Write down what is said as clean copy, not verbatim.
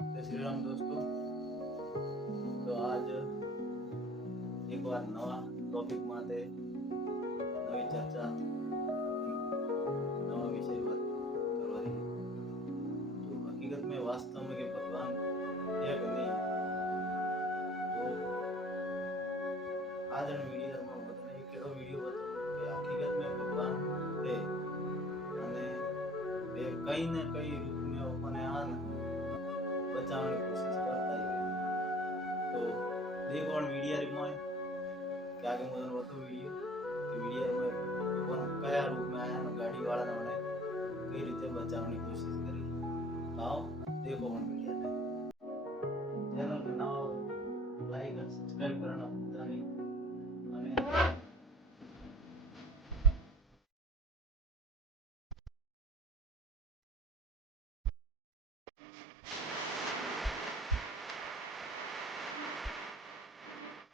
जय श्री राम दोस्तों। तो आज एक बार नवा टॉपिक माटे नवी चर्चा नवा विषय पर करवानी है। तो हकीकत में वास्तव में कि भगवान है कि नहीं, तो आज मीडिया में बता एक केड़ो वीडियो बताओ कि हकीकत में भगवान है અને એ કઈ ને કઈ રૂપ में अपने आन बचाने की कोशिश करता ही है। तो देखो मीडिया रिमोय कि आगे मुझे बताओ वीडियो कि मीडिया में भगवान कया रूप में आया ना गाड़ी वाला ने कई रीते बचाने की कोशिश करी। आओ देखो मीडिया ने चैनल के नाम लाइक और सब्सक्राइब करना